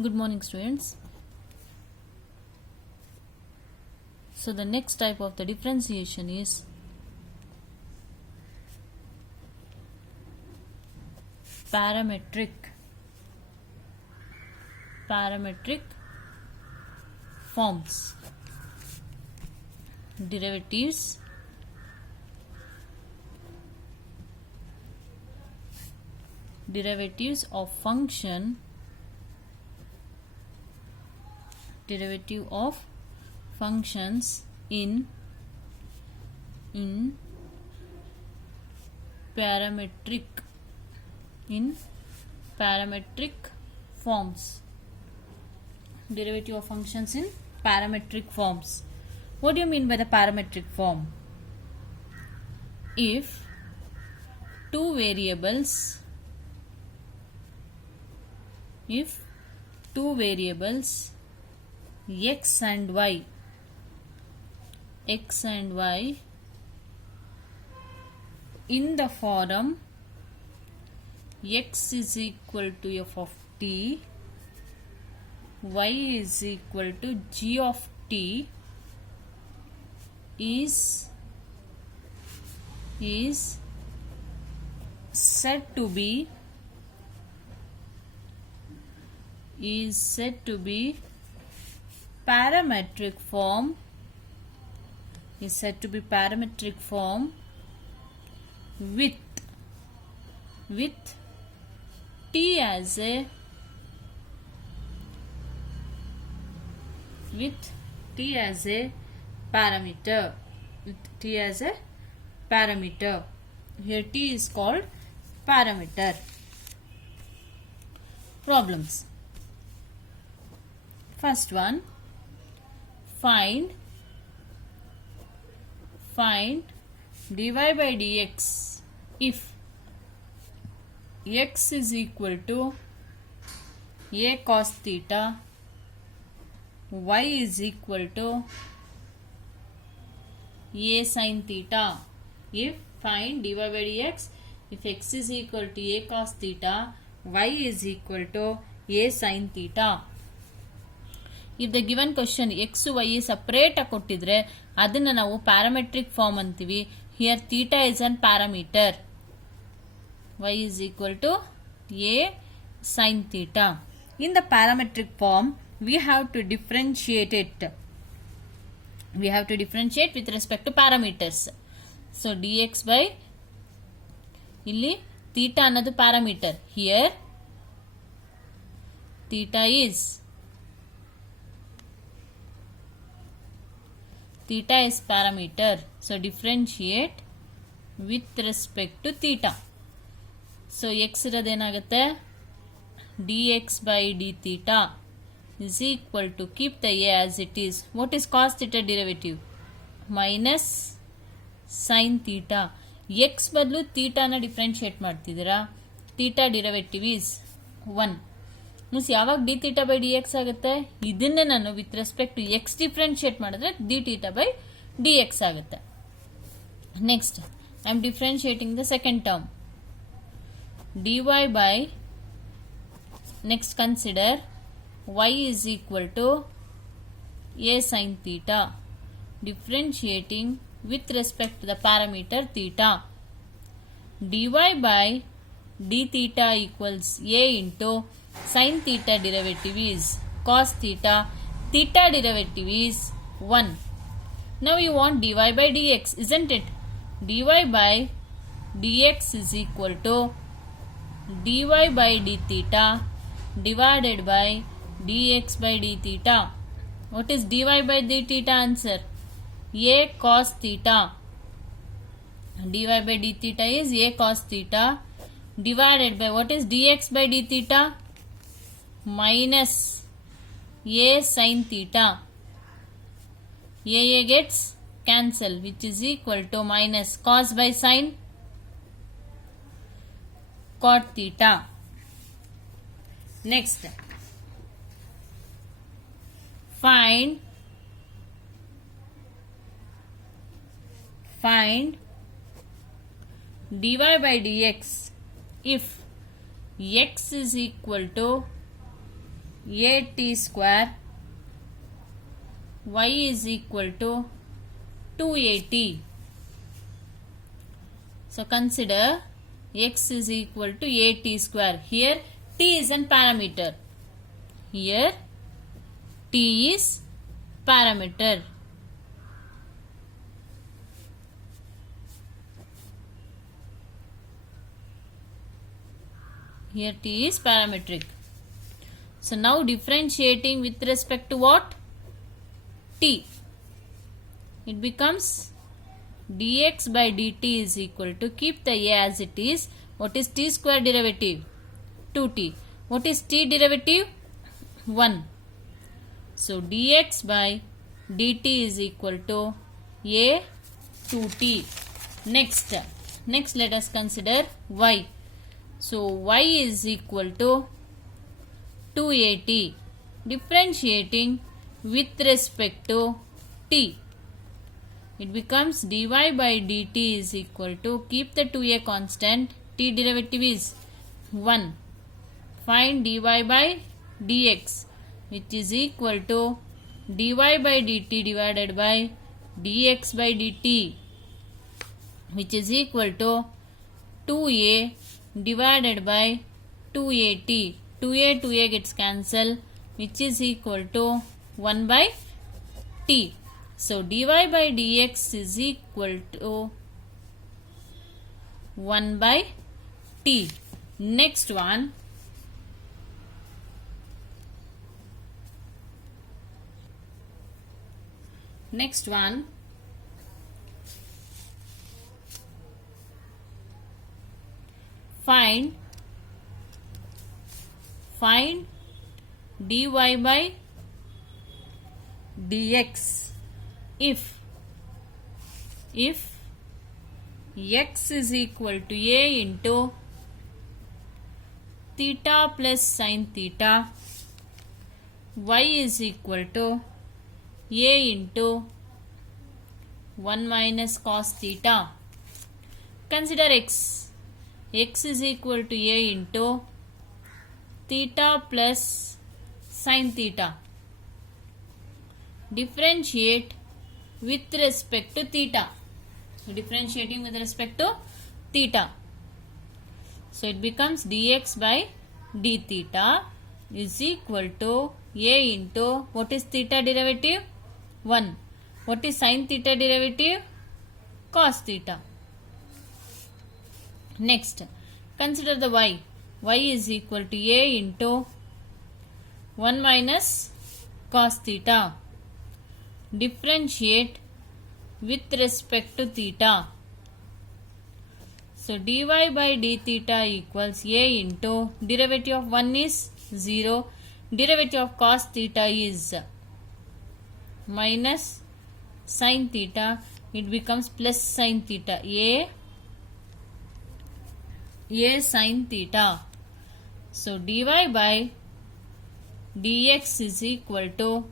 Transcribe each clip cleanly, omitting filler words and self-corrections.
Good morning, students. So the next type of the differentiation is parametric forms. Derivatives of function, derivative of functions in parametric forms. Derivative of functions in parametric forms. What do you mean by the parametric form? If two variables x and y in the form x is equal to f of t, y is equal to g of t is said to be parametric form, with t as a parameter. Here t is called parameter. Problems. First one, find dy by dx if x is equal to a cos theta, y is equal to a sin theta. Find dy by dx if x is equal to a cos theta, y is equal to a sin theta. If the given question x y separate ಕೊಟ್ಟಿದ್ರೆ ಅದನ್ನ ನಾವು parametric form ಅಂತೀವಿ. Here theta is an parameter. Y is equal to a sin theta. In the parametric form, we have to differentiate it. We have to differentiate with respect to parameters. So dx by ಇಲ್ಲಿ theta ಅನ್ನೋದು parameter. Here theta is parameter. So differentiate with respect to theta. So x ಇರೋದೇನಾಗುತ್ತೆ dx by d theta is equal to, keep the a as it is. What is cos theta derivative? Minus sin theta. x ಬದಲು theta ನ differentiate ಮಾಡ್ತಿದ್ದೀರಾ. theta derivative is 1. Means ಯಾವಾಗ D theta by D X ಆಗುತ್ತೆ, ಇದನ್ನೇ ನಾನು with respect to X differentiate ಮಾಡಿದ್ರೆ D theta by D X ಆಗುತ್ತೆ. Next I am differentiating the second term dy by, next consider y is equal to a sin theta, differentiating with respect to the parameter theta. dy by d theta equals a into sin theta derivative is cos theta. Theta derivative is 1. Now you want dy by dx, isn't it? dy by dx is equal to dy by d theta divided by dx by d theta. What is dy by d theta answer? A cos theta. dy by d theta is a cos theta divided by, what is dx by d theta? Minus a sin theta. A gets cancel, which is equal to minus cos by sin cot theta. Next, find dy by dx if x is equal to at square, y is equal to 2at. So consider x is equal to at square. Here t is an parameter. Here t is parameter. Here t is parametric. So now differentiating with respect to what? T. It becomes dx by dt is equal to, keep the a as it is. What is t square derivative? 2t. What is t derivative? 1. So dx by dt is equal to a 2t. Next let us consider y. So y is equal to 2at. Differentiating with respect to t, it becomes dy by dt is equal to, keep the 2a constant, t derivative is 1. Find dy by dx, which is equal to dy by dt divided by dx by dt, which is equal to 2a divided by 2at. 2a gets cancelled, which is equal to 1 by t. So dy by dx is equal to 1 by t. Next one. Find dy by dx if x is equal to a into theta plus sin theta, y is equal to a into 1 minus cos theta. Consider x is equal to a into theta plus sin theta. Differentiate with respect to theta. Differentiating with respect to theta. So it becomes dx by d theta is equal to a into, what is theta derivative? 1. What is sin theta derivative? Cos theta. Next, consider the y. Y is equal to a into 1 minus cos theta. Differentiate with respect to theta. So dy by d theta equals a into, derivative of 1 is 0, derivative of cos theta is minus sin theta, it becomes plus sin theta, a sin theta. So dy by dx is equal to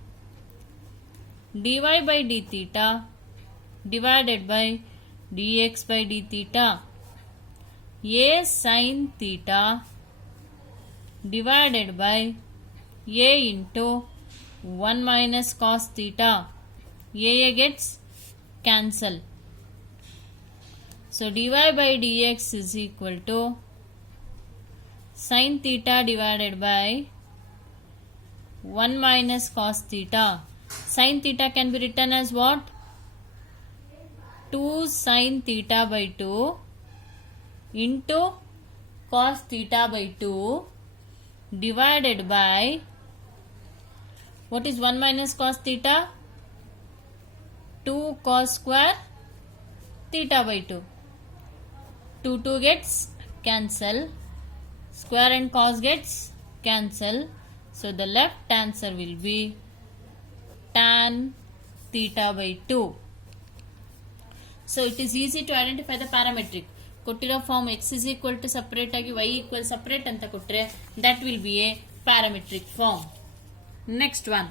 dy by d theta divided by dx by d theta, a sin theta divided by a into 1 minus cos theta. A gets cancelled. So dy by dx is equal to sin theta divided by 1 minus cos theta. Sin theta can be written as what? 2 sin theta by 2 into cos theta by 2 divided by, what is 1 minus cos theta? 2 cos square theta by 2. 2 gets cancelled. Square and cos gets cancelled. So the left answer will be tan theta by 2. So it is easy to identify the parametric. ಕೊಟ್ಟಿರೋ form x is equal to separate ಆಗಿ y equal separate ಅಂತ ಕೊಟ್ಟರೆ that will be a parametric form. Next one.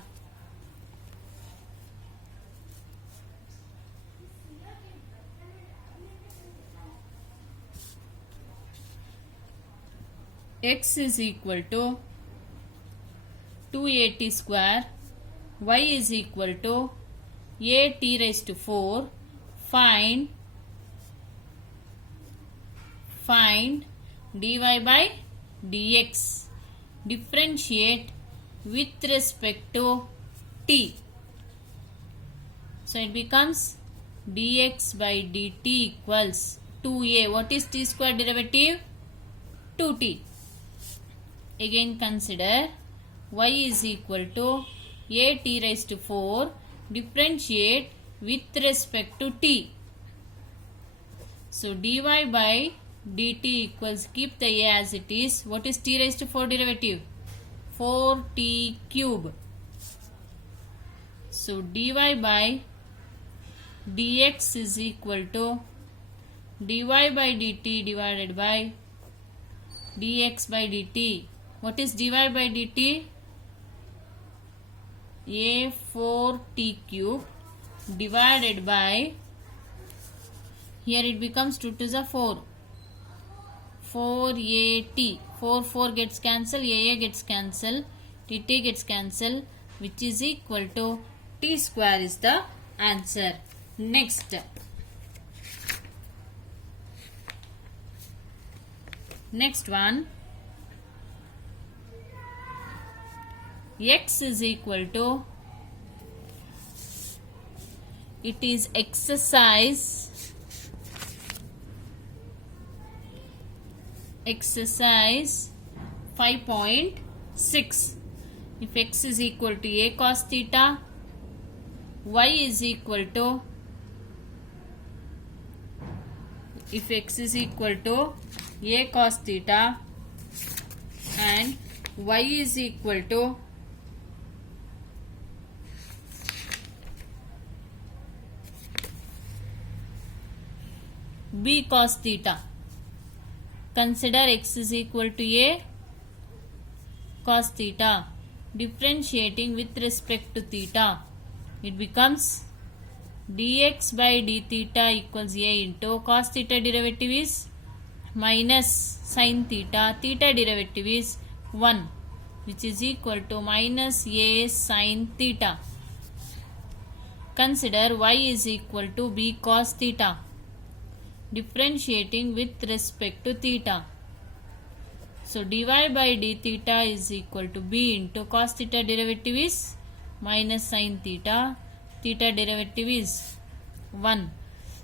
X is equal to 2at square, y is equal to at raised to 4. Find dy by dx. Differentiate with respect to t. So it becomes dx by dt equals 2a. What is t square derivative? 2t. Again consider y is equal to at raised to 4. Differentiate with respect to t. So dy by dt equals, keep the a as it is. What is t raised to 4 derivative? 4t cube. So dy by dx is equal to dy by dt divided by dx by dt. What is dy by dt? A 4t cube divided by, here it becomes 2 to the 4. 4at. 4 gets cancelled, a gets cancelled, tt gets cancelled, which is equal to t square is the answer. Next one, x is equal to, it is exercise 5.6. If x is equal to a cos theta, y is equal to, if x is equal to a cos theta and y is equal to b cos theta. Consider x is equal to a cos theta. Differentiating with respect to theta, it becomes dx by d theta equals a into cos theta derivative is minus sin theta. Theta derivative is 1, which is equal to minus a sin theta. Consider y is equal to b cos theta. Differentiating with respect to theta. So dy by d theta is equal to b into cos theta derivative is minus sin theta. Theta derivative is 1.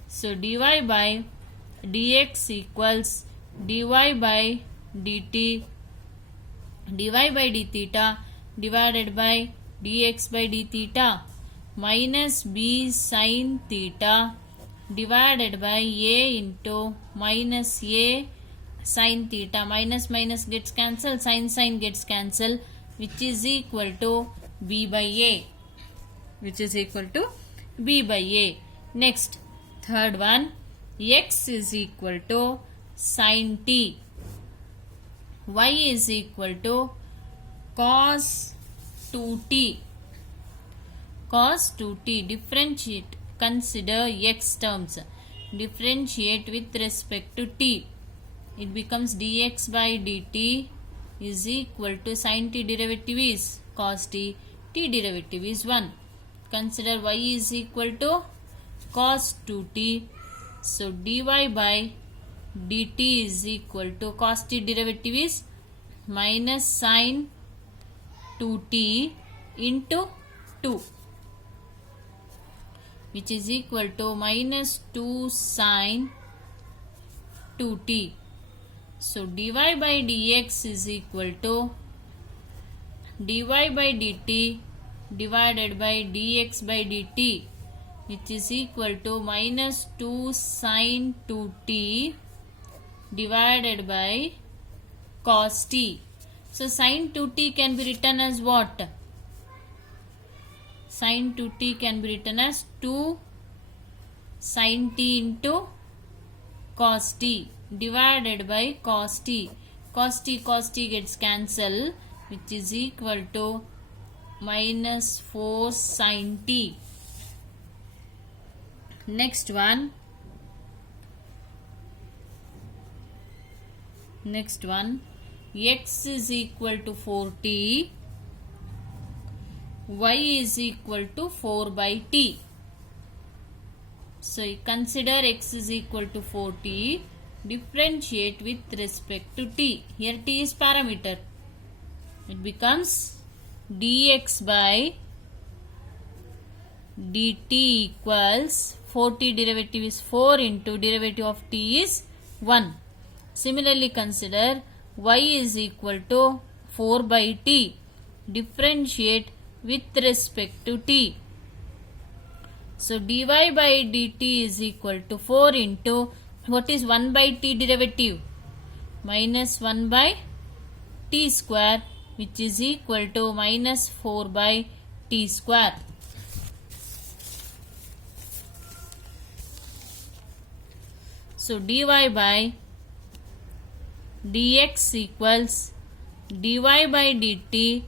So dy by dx equals dy by dt, dy by d theta divided by dx by d theta minus b sin theta divided by a into minus a sin theta. Minus minus gets cancelled, sin gets cancelled, which is equal to b by a. Which is equal to b by a. Next, third one, x is equal to sin t, y is equal to cos 2t. Cos 2t. Differentiate. Consider x terms. Differentiate with respect to t. It becomes dx by dt is equal to sin t derivative is cos t. T derivative is 1. Consider y is equal to cos 2t. So dy by dt is equal to cos t derivative is minus sin 2t into 2, which is equal to minus 2 sin 2t. So dy by dx is equal to dy by dt divided by dx by dt, which is equal to minus 2 sin 2t divided by cos t. So sin 2t can be written as what? Sin 2t can be written as 2 sin t into cos t divided by cos t. Cos t gets cancelled, which is equal to minus 4 sin t. Next one, x is equal to 4t, y is equal to 4 by t. So consider x is equal to 4t, differentiate with respect to t. Here t is parameter. It becomes dx by dt equals 4t derivative is 4 into derivative of t is 1. Similarly consider y is equal to 4 by t, differentiate with respect to t. So dy by dt is equal to 4 into what is 1 by t derivative? Minus 1 by t square, which is equal to minus 4 by t square. So dy by dx equals dy by dt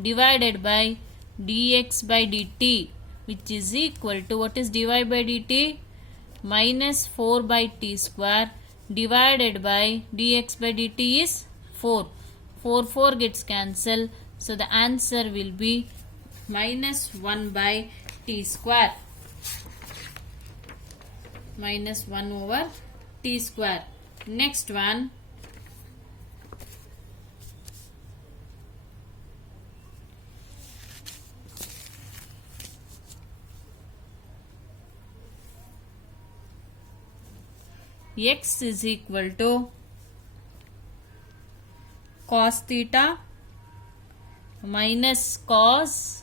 divided by dx by dt, which is equal to what is dy by dt? Minus 4 by t square divided by dx by dt is 4. 4 gets cancelled. So the answer will be minus 1 by t square. Minus 1 over t square. Next one. X is equal to cos theta minus cos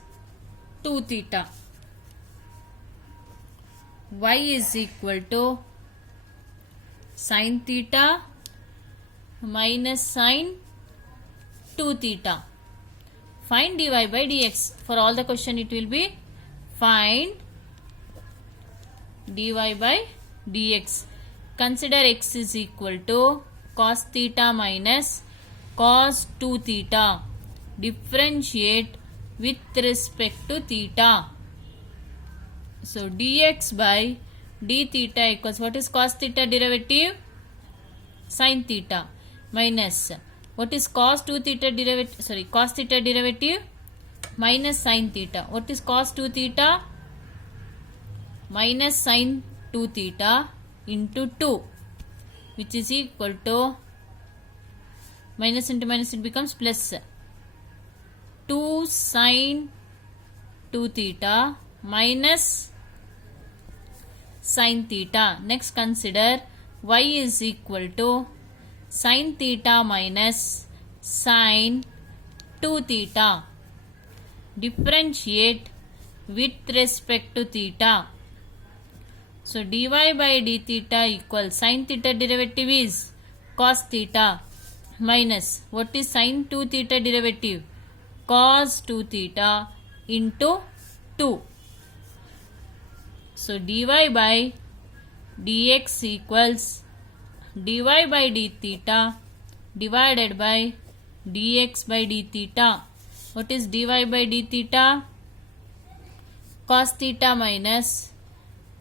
2 theta. Y is equal to sin theta minus sin 2 theta. Find dy by dx. For all the question it will be find dy by dx. Consider x is equal to cos theta minus cos 2 theta. Differentiate with respect to theta. So dx by d theta equals what is cos theta derivative? Sin theta minus what is cos 2 theta derivative? Sorry, cos theta derivative minus sin theta. What is cos 2 theta? Minus sin 2 theta into 2, which is equal to minus into minus it becomes plus 2 sin 2 theta minus sin theta. Next consider y is equal to sin theta minus sin 2 theta. Differentiate with respect to theta. So dy by d theta equals sin theta derivative is cos theta minus what is sin 2 theta derivative? Cos 2 theta into 2. So dy by dx equals dy by d theta divided by dx by d theta. What is dy by d theta? Cos theta minus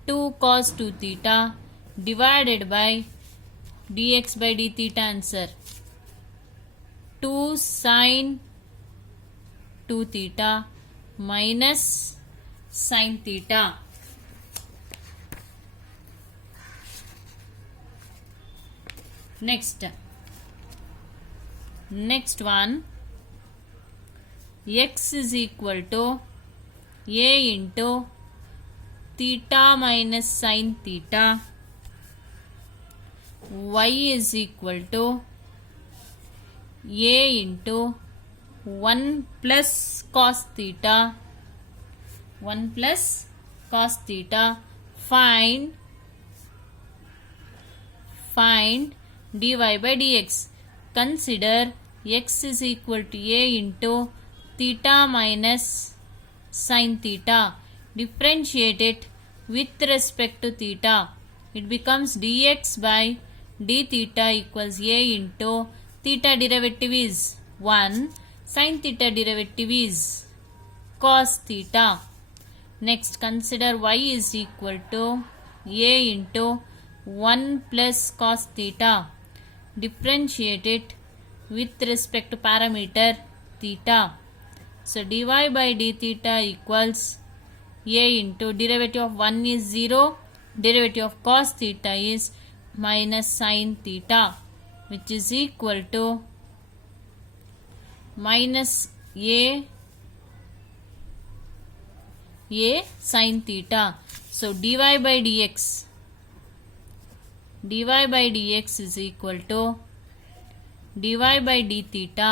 2 cos 2 theta divided by dx by d theta. Answer 2 sin 2 theta minus sin theta. Next one, x is equal to a into theta minus sin theta. Y is equal to a into 1 plus cos theta. 1 plus cos theta. Find dy by dx. Consider x is equal to a into theta minus sin theta. Differentiate it with respect to theta. It becomes dx by d theta equals a into theta derivative is 1, sin theta derivative is cos theta. Next consider y is equal to a into 1 plus cos theta. Differentiate it with respect to parameter theta. So dy by d theta equals a into derivative of 1 is 0, derivative of cos theta is minus sin theta, which is equal to minus a sin theta. So dy by dx is equal to dy by d theta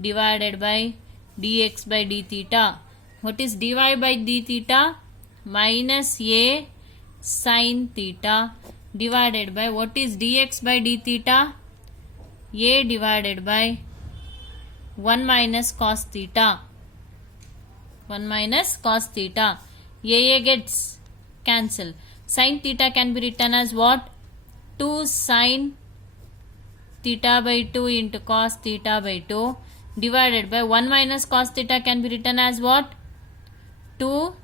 divided by dx by d theta. What is dy by d theta? Minus a sin theta divided by what is dx by d theta? A divided by 1 minus cos theta. 1 minus cos theta. A gets cancel. Sin theta can be written as what? 2 sin theta by 2 into cos theta by 2 divided by 1 minus cos theta can be written as what? 2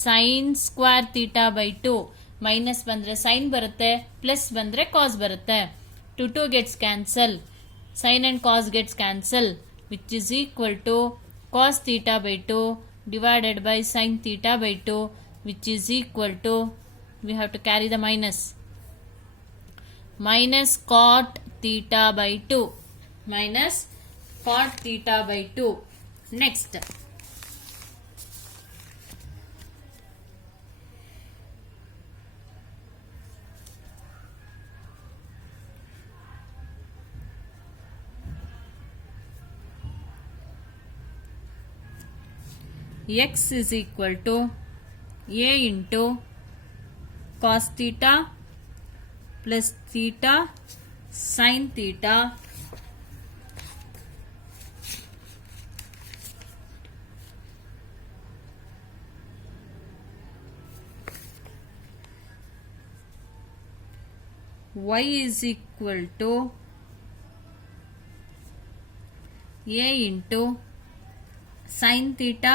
sin square theta by 2. Minus ಬಂದ್ರೆ sin ಬರುತ್ತೆ, plus ಬಂದ್ರೆ cos ಬರುತ್ತೆ. 2 gets cancel. Sin and cos gets cancel, which is equal to cos theta by 2 divided by sin theta by 2, which is equal to, we have to carry the minus cot theta by 2. Minus cot theta by 2. Next. X is equal to a into cos theta plus theta sin theta y is equal to a into sin theta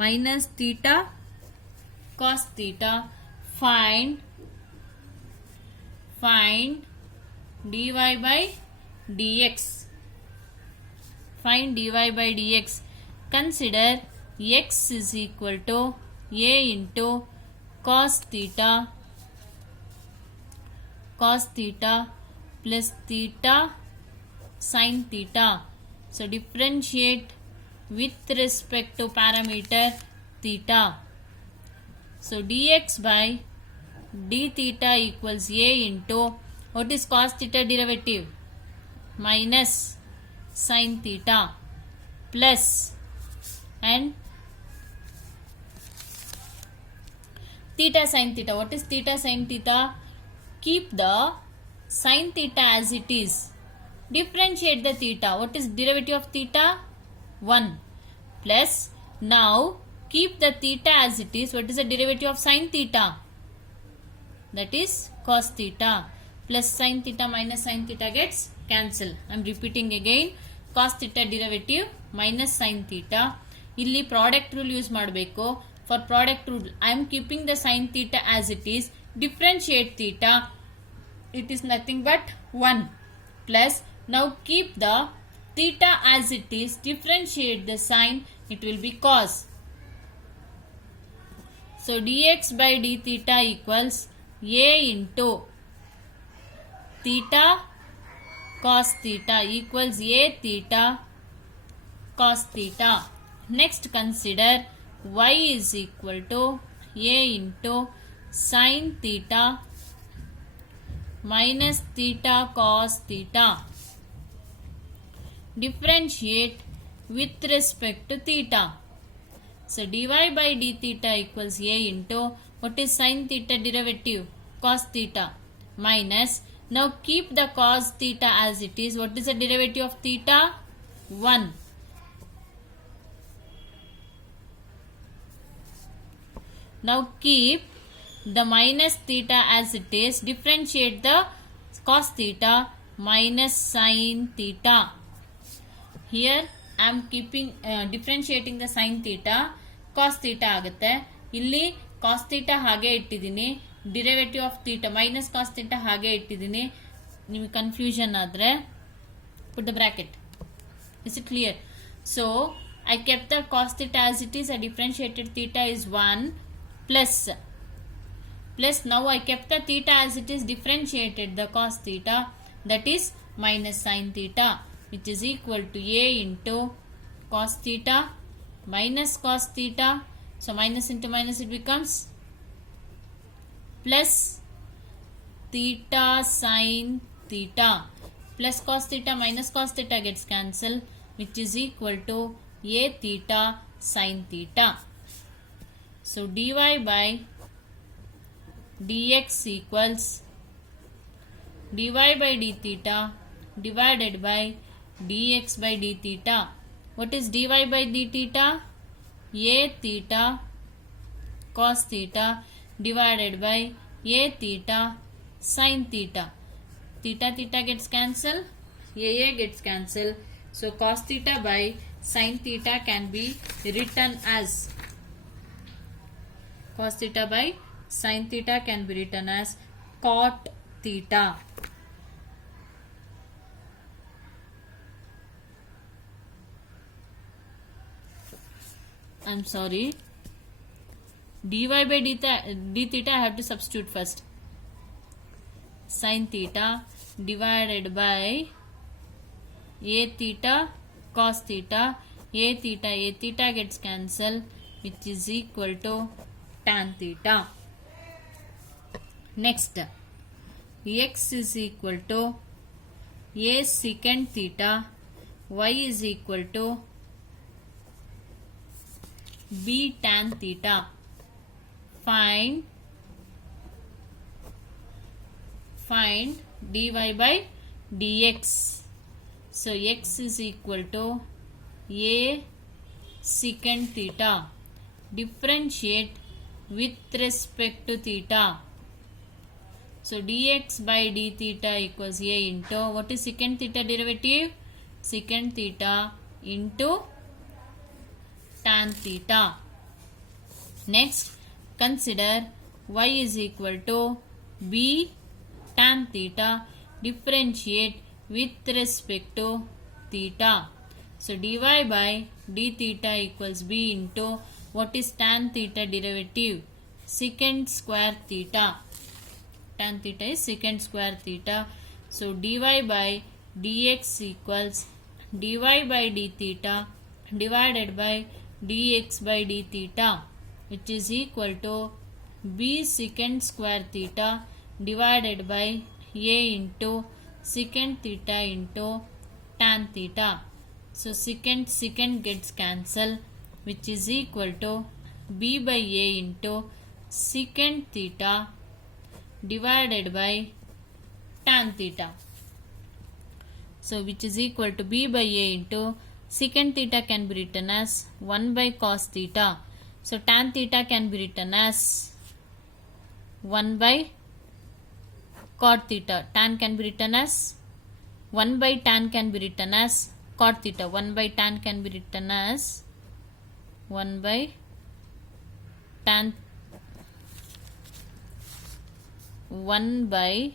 minus theta cos theta. Find dy by dx. Find dy by dx. Consider x is equal to a into cos theta plus theta sin theta. So differentiate with respect to parameter theta. So dx by d theta equals a into, what is cos theta derivative? Minus sin theta plus, and theta sin theta. What is theta sin theta? Keep the sin theta as it is. Differentiate the theta. What is derivative of theta? 1. Plus, now keep the theta as it is. What is the derivative of sin theta? That is cos theta. Plus sin theta minus sin theta gets cancel. I am repeating again. Cos theta derivative minus sin theta. Illi product rule use ಮಾಡಬೇಕು. For product rule, I am keeping the sin theta as it is. Differentiate theta. It is nothing but 1. Plus, now keep the theta as it is. Differentiate the sign. It will be cos. So dx by d theta equals a into theta cos theta equals a theta cos theta. Next, consider y is equal to a into sin theta minus theta cos theta. Differentiate with respect to theta. So dy by d theta equals a into, what is sin theta derivative? Cos theta minus, now keep the cos theta as it is. What is the derivative of theta? 1. Now keep the minus theta as it is. Differentiate the cos theta minus sin theta. Here I am keeping differentiating the sin theta. Cos theta ಆಗುತ್ತೆ. ಇಲ್ಲಿ cos theta ಹಾಗೆ ಇಟ್ಟಿದ್ದೀನಿ. Derivative of theta minus cos theta ಹಾಗೆ ಇಟ್ಟಿದ್ದೀನಿ. ನಿಮಗೆ confusion ಆದರೆ put the bracket. Is it clear? So I kept the cos theta as it is. I differentiated theta is 1 plus now I kept the theta as it is, differentiated the cos theta, that is minus sin theta, which is equal to a into cos theta minus cos theta. So minus into minus it becomes plus theta sin theta, plus cos theta minus cos theta gets cancelled, which is equal to a theta sin theta. So dy by dx equals dy by d theta divided by dx by d theta. What is dy by d theta? A theta cos theta divided by a theta sin theta. Theta theta gets cancelled, a gets cancelled. So cos theta by sin theta can be written as cos theta by sin theta can be written as cot theta. I'm sorry, dy by d theta I have to substitute first. Sin theta divided by a theta cos theta, a theta gets cancelled, which is equal to tan theta. Next, x is equal to a secant theta, y is equal to b tan theta. Find dy by dx. So x is equal to a secant theta. Differentiate with respect to theta. So dx by d theta equals a into, what is secant theta derivative? Secant theta into tan theta. Next, consider y is equal to b tan theta. Differentiate with respect to theta. So dy by d theta equals b into, what is tan theta derivative? Secant square theta. Tan theta is secant square theta. So dy by dx equals dy by d theta divided by dx by d theta, which is equal to b secant square theta divided by a into secant theta into tan theta. So secant gets cancelled, which is equal to b by a into secant theta divided by tan theta. So which is equal to b by a into secant theta can be written as 1 by cos theta. So tan theta can be written as 1 by cot theta. Tan can be written as 1 by tan can be written as cot theta. 1 by tan can be written as 1 by tan 1 by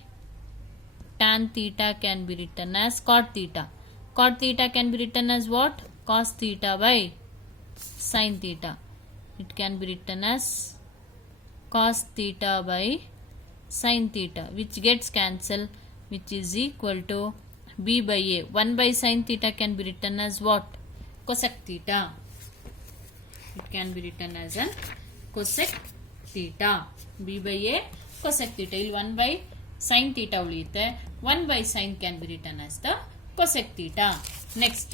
tan theta can be written as cot theta. Cot theta can be written as what? Cos theta by sin theta. It can be written as cos theta by sin theta, which gets cancelled, which is equal to b by a. 1 by sin theta can be written as what? Cosec theta. It can be written as an cosec theta. b by a cosec theta. ಇಲ್ಲಿ 1 by sin theta ಉಳಿಯುತ್ತೆ. 1 by sin can be written as the cosec theta. Next,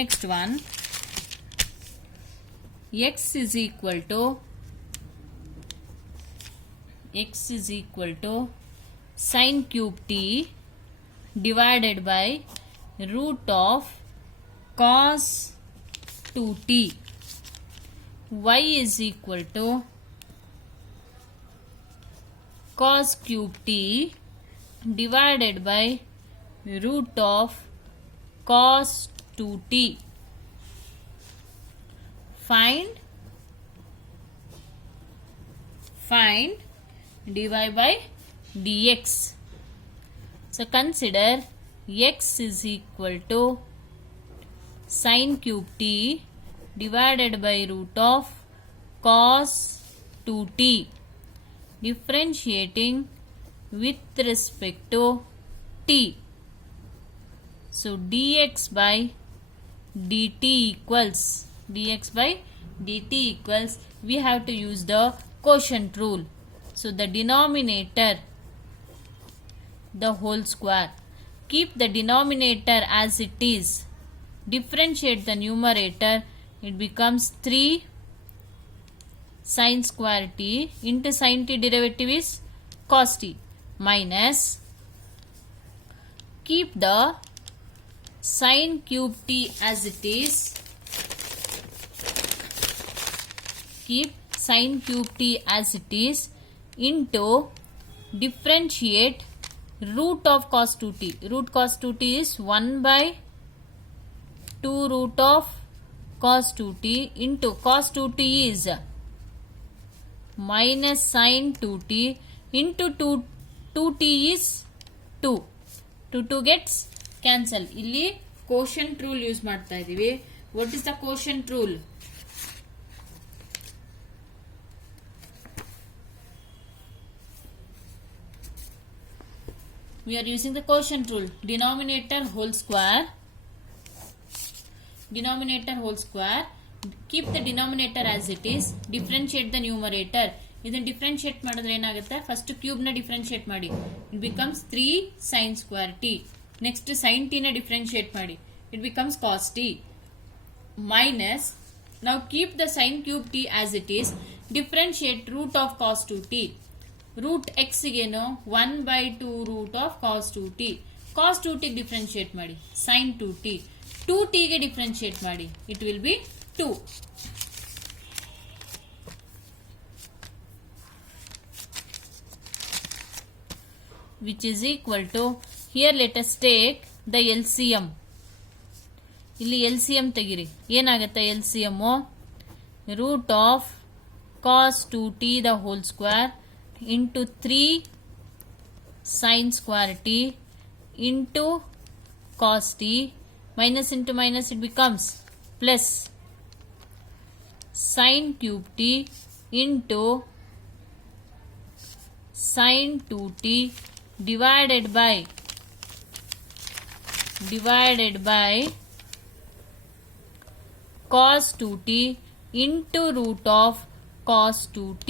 next one, x is equal to sin cube t divided by root of cos 2t. y is equal to cos cube t divided by root of cos 2t. Find dy by dx. So consider x is equal to sin cube t divided by root of cos 2t, differentiating with respect to t. So dx by dt equals we have to use the quotient rule. So the denominator, the whole square, keep the denominator as it is, differentiate the numerator, it becomes 3 sin square t into sin t derivative is cos t, minus keep the sin cube t as it is, keep sin cube t as it is into differentiate root of cos 2t. Root cos 2t is 1 by 2 root of cos 2t into cos 2t is minus sin 2t into 2t is 2. 2 gets cancel. ಇಲ್ಲಿ quotient rule use ಮಾಡ್ತಾ ಇದೀವಿ. What is the quotient rule? We are using the quotient rule. Denominator whole square. Keep the denominator as it is. Differentiate the numerator. ಇದನ್ನು differentiate ಮಾಡಿದ್ರೆ ಏನಾಗುತ್ತೆ, first cube ನ differentiate ಮಾಡಿ, it becomes 3 sin square t. Next sin t ನ differentiate ಮಾಡಿ, it becomes cos t, minus now keep the sin cube t as it is, differentiate root of cos 2t. Root X ಗೆನು 1 by 2 root of cos 2t. cos 2t differentiate ಮಾಡಿ, sin 2t. 2t ಗೆ differentiate ಮಾಡಿ, it will be 2. which is equal to, here let us take the LCM. ಇಲ್ಲಿ LCM ತೆಗಿರಿ, ಏನಾಗುತ್ತೆ LCM? root of cos 2t the whole square into 3 sin square t into cos t, minus into minus it becomes plus sin cube t into sin 2t divided by cos 2t into root of cos 2t.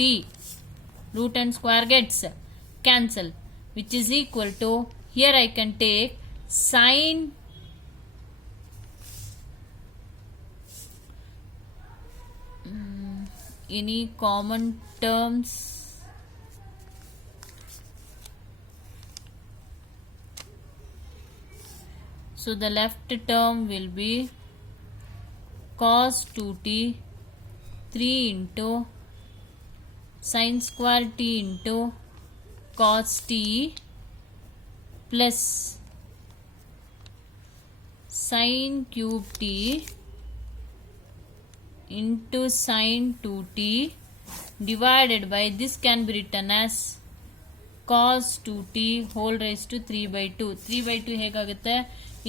Root and square gets cancel, which is equal to, here I can take sin any common terms. So the left term will be cos 2t 3 into sin square t into cos t plus sin cube t into sin 2t divided by, this can be written as cos 2t whole raised to 3 by 2. 3 by 2 ಹೇಗಾಗುತ್ತೆ,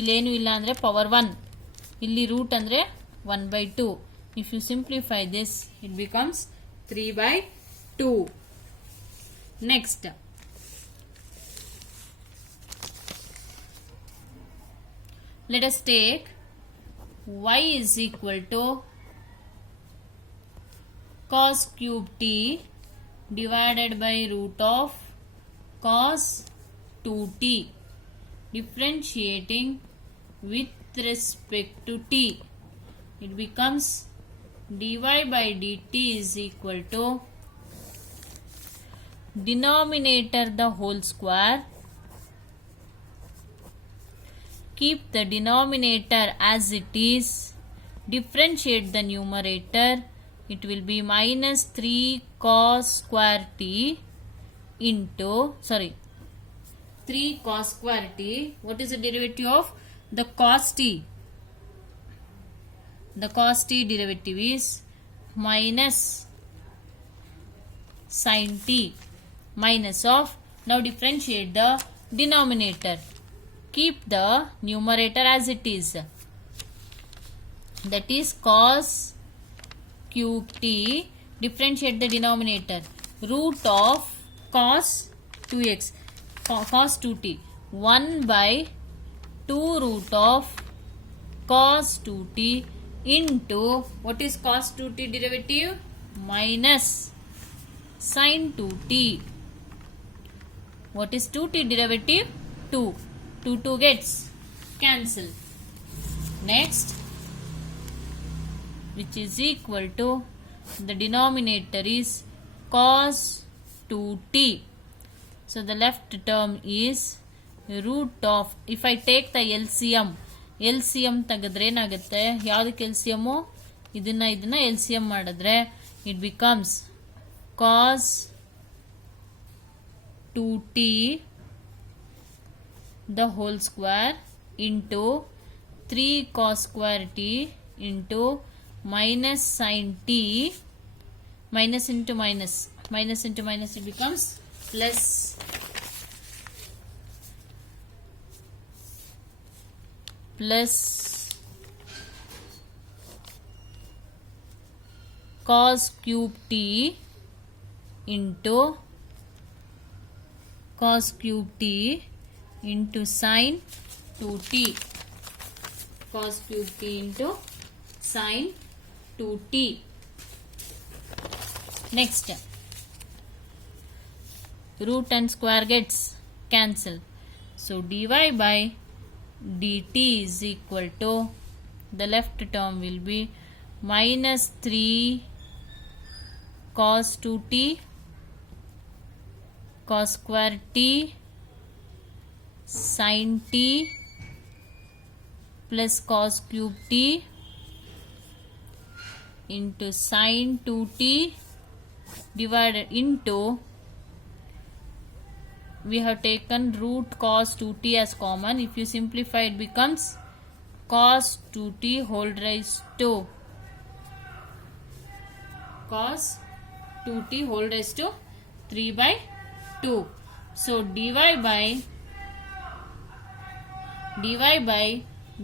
ಇಲ್ಲೇನು ಇಲ್ಲ ಅಂದರೆ power 1, ಇಲ್ಲಿ root ಅಂದರೆ 1 by 2. If you simplify this, it becomes 3 by 2. Next, let us take y is equal to cos cube t divided by root of cos 2t, differentiating with respect to t. It becomes dy by dt is equal to denominator the whole square, keep the denominator as it is, differentiate the numerator, it will be minus 3 cos square t into, 3 cos square t. What is the derivative of the cos t? The cos t derivative is minus sin t minus of, now differentiate the denominator. Keep the numerator as it is. That is cos cube t. Differentiate the denominator. Root of cos 2x, cos 2t. 1 by 2 root of cos 2t into, what is cos 2t derivative? Minus sin 2t. What is 2t derivative? 2. 2 gets cancel. Next, which is equal to, the denominator is cos 2t. So the left term is root of, if I take the LCM ತೆಗೆದ್ರೆ ಏನಾಗುತ್ತೆ, ಯಾವುದಕ್ಕೆ LCM? ಇದನ್ನ LCM ಮಾಡಿದ್ರೆ it becomes cos 2t the whole square into 3 cos square t into minus sin t, minus into minus, it becomes plus cos cube t into sin 2t. Cos cube t into sin 2t. Next, root and square gets cancel. So dy by dt is equal to, the left term will be minus 3 cos 2t cos square t sin t plus cos cube t into sin 2t divided into, we have taken root cos 2t as common. If you simplify, it becomes cos 2t whole raised to, cos 2t whole raised to 3 by 2. So dy by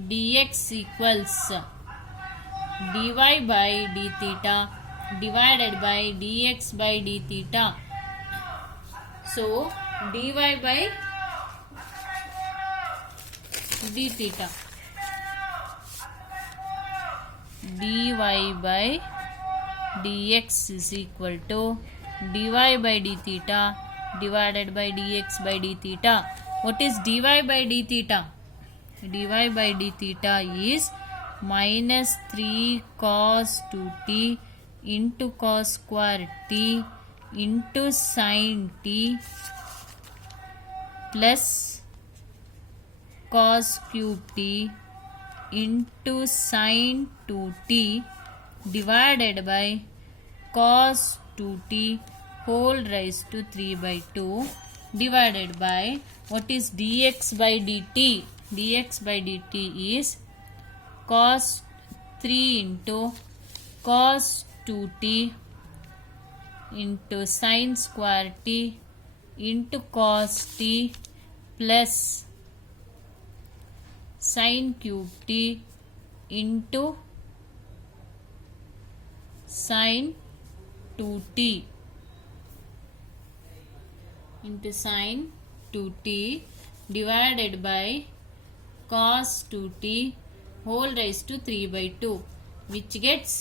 dx equals dy by d theta divided by dx by d theta. So dy by d theta, dy by dx is equal to dy by d theta divided by dx by d theta. What is dy by d theta? Dy by d theta is minus 3 cos 2t into cos square t into sin t plus cos cube t into sin 2t divided by cos 2t whole raised to 3 by 2 divided by, what is dx by dt? Dx by dt is cos 3 into cos 2t into sin square t into cos t plus sin cube t into sin 2t into sin 2t divided by cos 2t whole raised to 3 by 2, which gets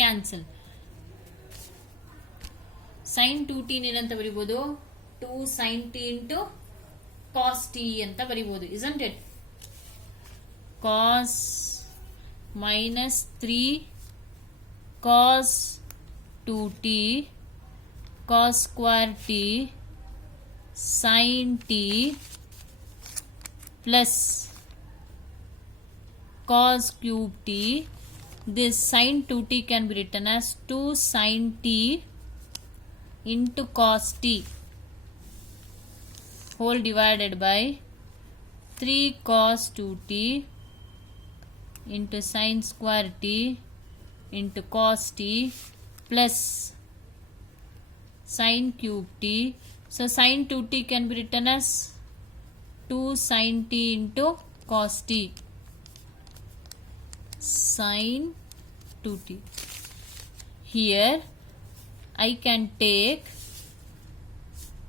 cancel. sin 2t ಏನಂತ ಬರಿಬಹುದು? 2 sin t into cos t ಅಂತ ಬರಿಬಹುದು, isn't it? Cos minus 3 cos 2t cos square t sin t plus cos cube t this sin 2t can be written as 2 sin t into cos t whole divided by 3 cos 2t into sin square t into cos t plus sin cube t. So sin 2t can be written as 2 sin t into cos t sin 2t. Here I can take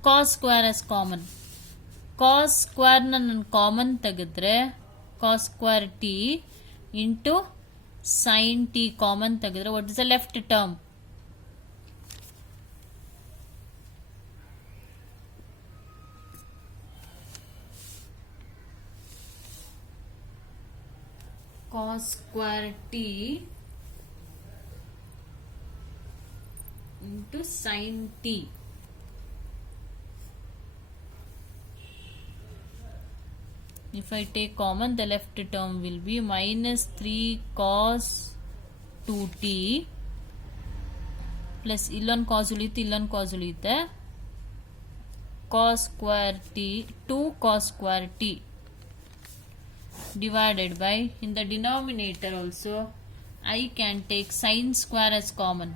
cos square as common. Cos square nan common ತೆಗೆದ್ರೆ cos square t into sin t common ತೆಗೆದ್ರೆ what is the left term? Cos square t into sin t. If I take common, the left term will be minus 3 cos 2t plus illon cos ulite cos square t 2 cos square t divided by, in the denominator also I can take sin square as common.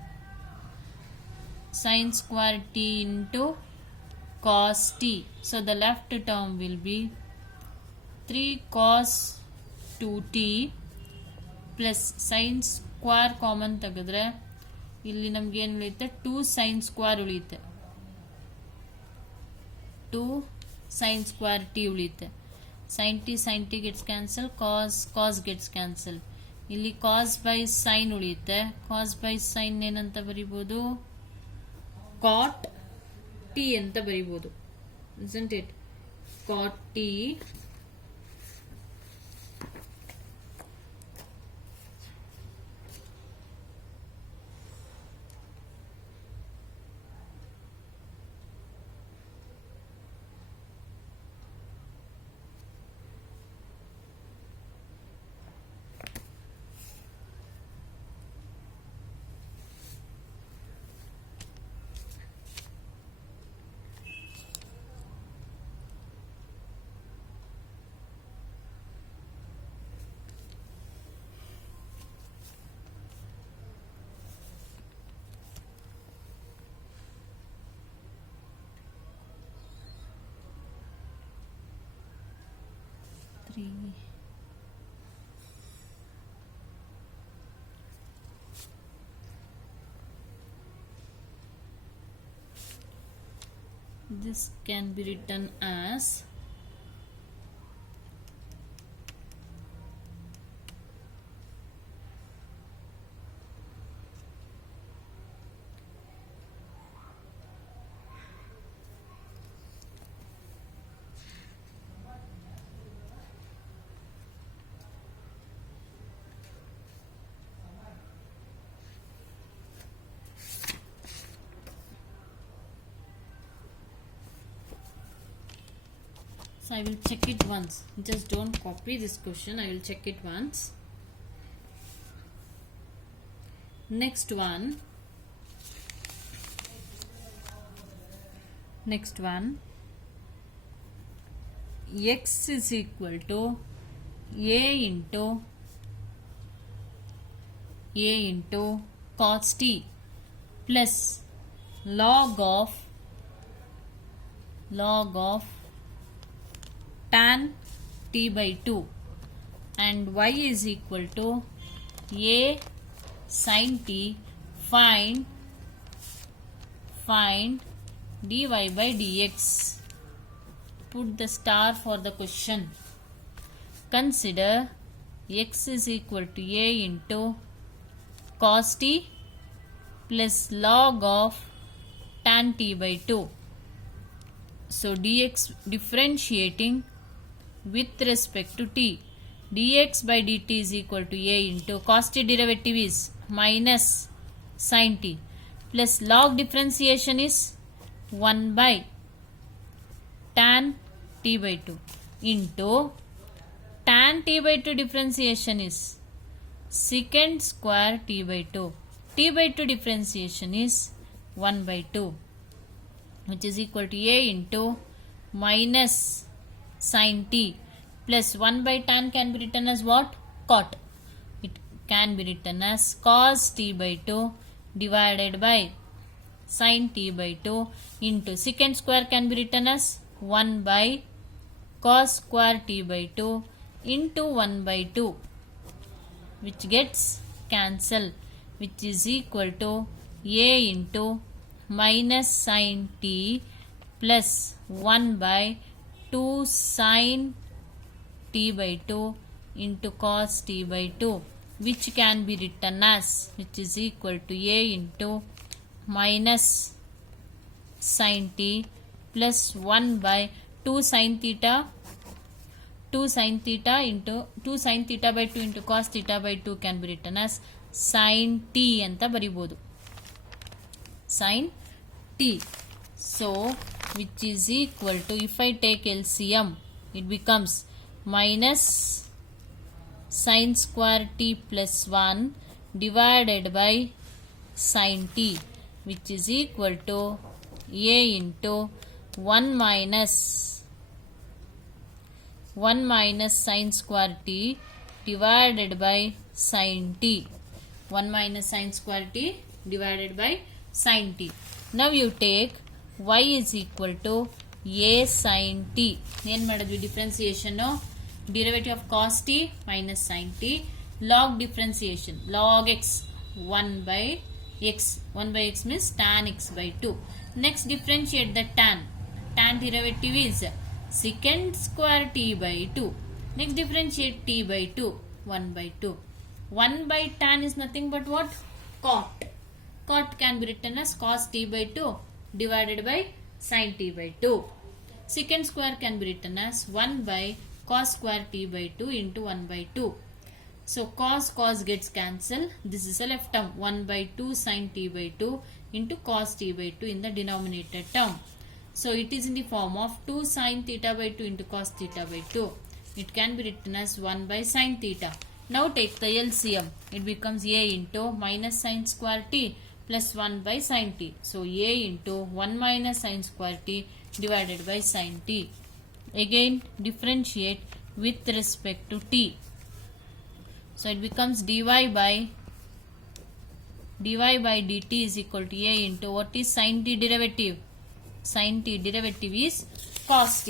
Sin square t into cos t. So the left term will be 3 cos 2t plus sin square common ತೆಗೆದ್ರೆ ಇಲ್ಲಿ ನಮಗೆ ಏನು ಉಳಿಯುತ್ತೆ 2 sin square ಉಳಿಯುತ್ತೆ 2 sin square t ಉಳಿಯುತ್ತೆ sin t gets cancel cos gets cancel ಇಲ್ಲಿ cos by sin ಉಳಿಯುತ್ತೆ cos by sin ಏನಂತ ಬರಿಬೋದು cot t ಅಂತ ಬರಿಬೋದು isn't it cot t this can be written as so I will check it once. Just don't copy this question. I will check it once. Next one. X is equal to a into cos t plus log of tan t by 2 and y is equal to a sin t. Find dy by dx. Put the star for the question. Consider x is equal to a into cos t plus log of tan t by 2. So dx differentiating with respect to t, dx by dt is equal to a into cos t derivative is minus sin t plus log differentiation is 1 by tan t by 2 into tan t by 2 differentiation is secant square t by 2. T by 2 differentiation is 1 by 2, which is equal to a into minus sin t plus 1 by tan can be written as what? Cot. It can be written as cos t by 2 divided by sin t by 2 into secant square can be written as 1 by cos square t by 2 into 1 by 2, which gets cancelled, which is equal to a into minus sin t plus 1 by 2 sin t by 2 into cos t by 2, which can be written as, which is equal to a into minus sin t plus 1 by 2 sin theta into 2 sin theta by 2 into cos theta by 2 can be written as sin t ಅಂತ ಬರಿಬಹುದು, sin t. So which is equal to, if I take LCM, it becomes minus sin square t plus 1 divided by sin t, which is equal to a into 1 minus sin square t divided by sin t. 1 minus sin square t divided by sin t. Now you take y is equal to a sin t. ಏನು ಮಾಡಿದ್ವಿ differentiation? Derivative of cos t minus sine t, log differentiation log x 1 by x. 1 by x means tan x by 2. Next differentiate the tan. Tan derivative is secant square t by 2. Next differentiate t by 2. 1 by 2. 1 by tan is nothing but what? Cot. Cot can be written as cos t by 2 divided by sin t by 2. Secant square can be written as 1 by cos square t by 2 into 1 by 2. So cos gets cancelled. This is a left term. 1 by 2 sin t by 2 into cos t by 2 in the denominator term. So it is in the form of 2 sin theta by 2 into cos theta by 2. It can be written as 1 by sin theta. Now take the LCM. It becomes a into minus sin square t plus 1 by sin t. So a into 1 minus sin square t divided by sin t. Again differentiate with respect to t. So it becomes dy by dt is equal to a into, what is sin t derivative? Sin t derivative is cos t.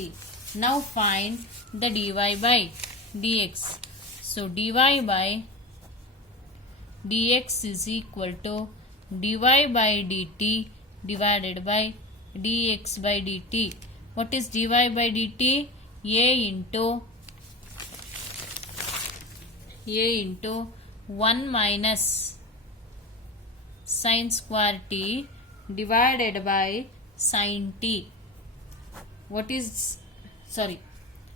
Now find the dy by dx. So dy by dx is equal to dy by dt divided by dx by dt. What is dy by dt? a into 1 minus sin square t divided by sin t. What is, sorry,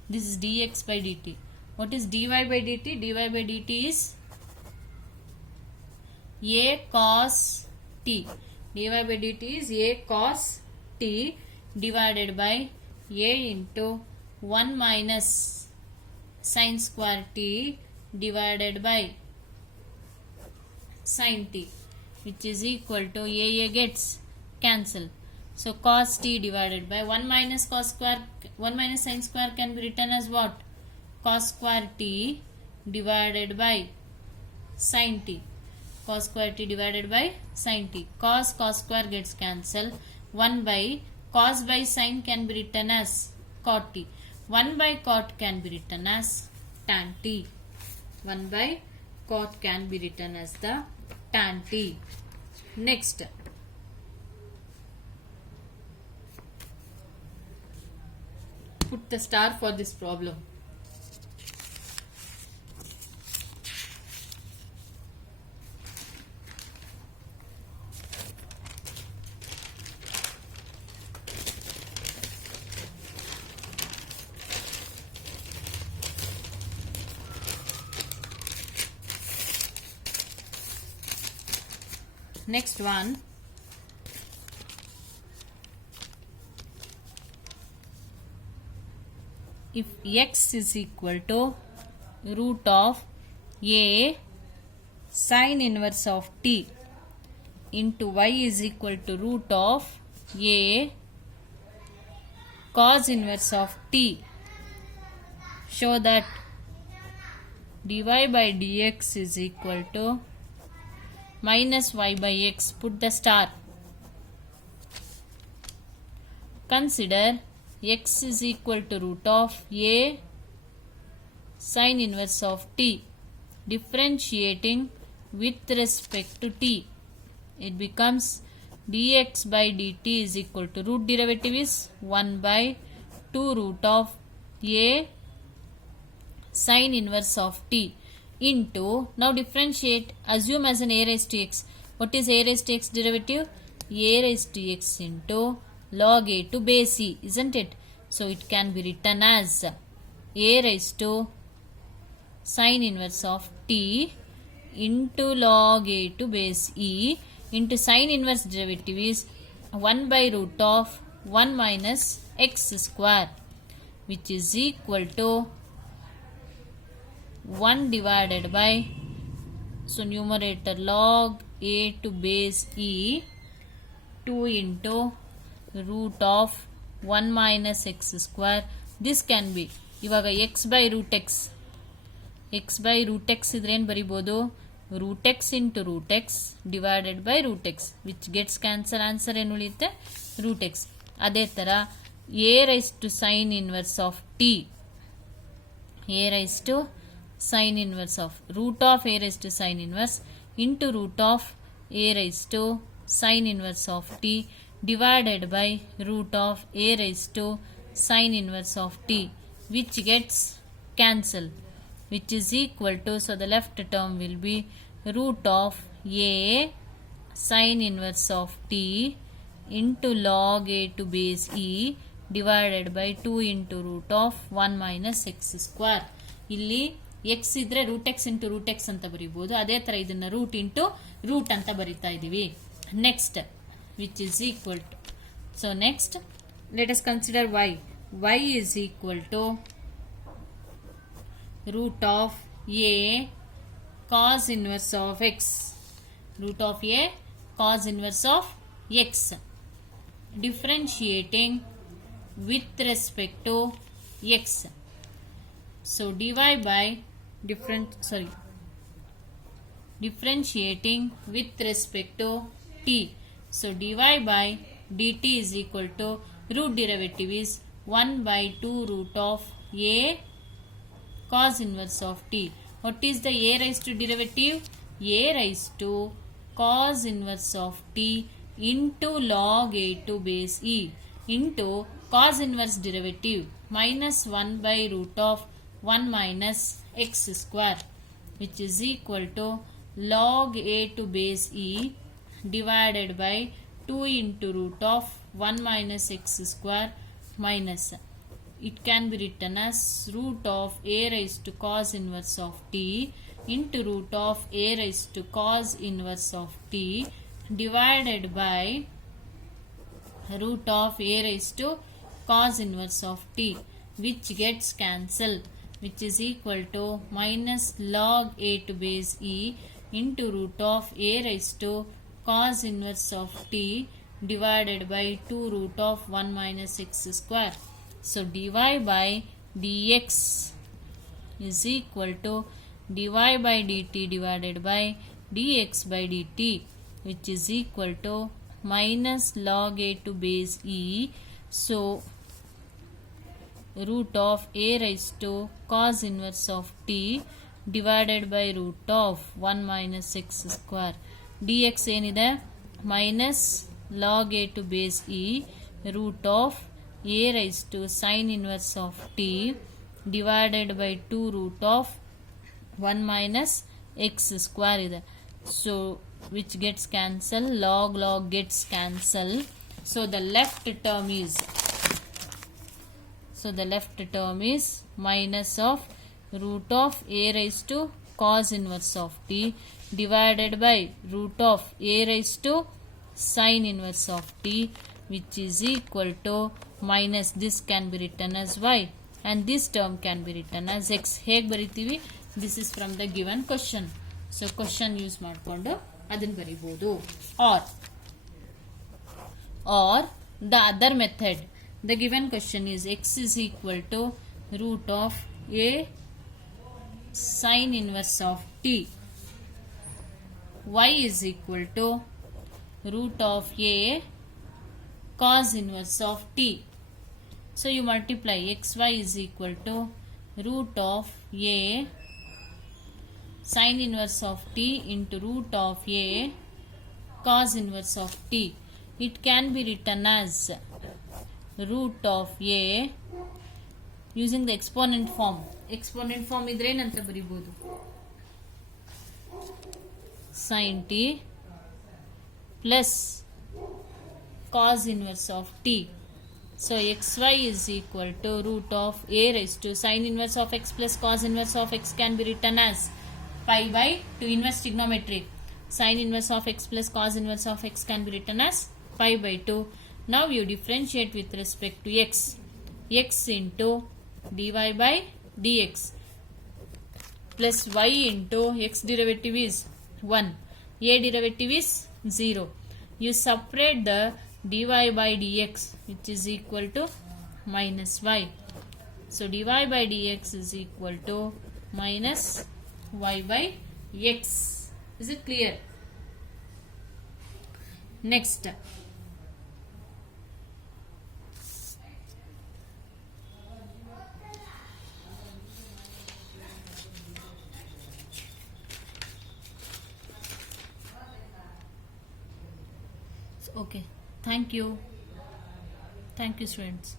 this is dx by dt. What is dy by dt? dy by dt is a cos t. dy by dt is a cos t divided by a into 1 minus sin square t divided by sin t, which is equal to a gets cancelled. So cos t divided by 1 minus sin square can be written as what? Cos square t divided by sin t. Cos square t divided by sin t. Cos square gets cancelled. 1 by cos by sin can be written as cot t. 1 by cot can be written as tan t. 1 by cot can be written as the tan t. Next, put the star for this problem. Next one, if x is equal to root of a sine inverse of t into y is equal to root of a cos inverse of t. Show that dy by dx is equal to minus y by x. Put the star. Consider x is equal to root of a sine inverse of t. Differentiating with respect to t, it becomes dx by dt is equal to root derivative is 1 by 2 root of a sine inverse of t into, now differentiate, assume as an a raised to x. What is a raised to x derivative? A raised to x into log a to base e, isn't it? So it can be written as a raised to sine inverse of t into log a to base e into sine inverse derivative is 1 by root of 1 minus x square, which is equal to 1 divided by, so numerator log a to base e 2 into root of 1 minus x square. This can be ಇವಾಗ x by root x ಇದ್ರೆ ಏನು ಬರಿಬೋದು, root x into root x divided by root x, which gets cancel, answer ಏನು ಉಳಿಯುತ್ತೆ root x. ಅದೇ ಥರ a raised to sine inverse of t, a raised to sine inverse of root of a raised to sine inverse into root of a raised to sine inverse of t divided by root of a raised to sine inverse of t, which gets cancelled, which is equal to, so the left term will be root of a sine inverse of t into log a to base e divided by 2 into root of 1 minus x square. ಇಲ್ಲಿ x ಇದ್ರೆ root x into root x ಅಂತ ಬರೀಬಹುದು. ಅದೇ ತರ ಇದನ್ನ root into root ಅಂತ ಬರಿತಾ ಇದೀವಿ. Next which is equal to, so next let us consider y. Y is equal to root of a cos inverse of x, root of a cos inverse of x, differentiating with respect to x. So dy by differentiating with respect to t. So dy by dt is equal to root derivative is 1 by 2 root of a cos inverse of t. What is the a raised to derivative? A raised to cos inverse of t into log a to base e into cos inverse derivative minus 1 by root of 1 minus x square, which is equal to log a to base e divided by 2 into root of 1 minus x square minus, it can be written as root of a raised to cos inverse of t into root of a raised to cos inverse of t divided by root of a raised to cos inverse of t, which gets cancelled, which is equal to minus log a to base e into root of a raised to cos inverse of t divided by 2 root of 1 minus x square. So dy by dx is equal to dy by dt divided by dx by dt, which is equal to minus log a to base e, so root of a raised to cos inverse of t divided by root of 1 minus x square. dx ಏನಿದೆ minus log a to base e root of a raised to sine inverse of t divided by 2 root of 1 minus x square ಇದೆ. So which gets cancelled, log gets cancelled. So the left term is minus of root of a raised to cos inverse of t divided by root of a raised to sine inverse of t, which is equal to minus, this can be written as y and this term can be written as x. ಹೇಗೆ ಬರಿತೀವಿ? This is from the given question. So question use ಮಾಡಿಕೊಂಡು ಅದನ್ನ ಬರೀಬಹುದು. Or the other method, the given question is x is equal to root of a sine inverse of t, y is equal to root of a cos inverse of t. So you multiply xy is equal to root of a sine inverse of t into root of a cos inverse of t. It can be written as root of a using the exponent form. Exponent form idre ಏನಂತ ಬರೀಬಹುದು, sin t plus cos inverse of t. So xy is equal to root of a raised to sin inverse of x plus cos inverse of x can be written as pi by 2. Inverse trigonometry. Sin inverse of x plus cos inverse of x can be written as pi by 2. Now you differentiate with respect to x. X into dy by dx plus y into x derivative is 1. A derivative is 0. You separate the dy by dx, which is equal to minus y. So dy by dx is equal to minus y by x. Is it clear? Next, okay, thank you students.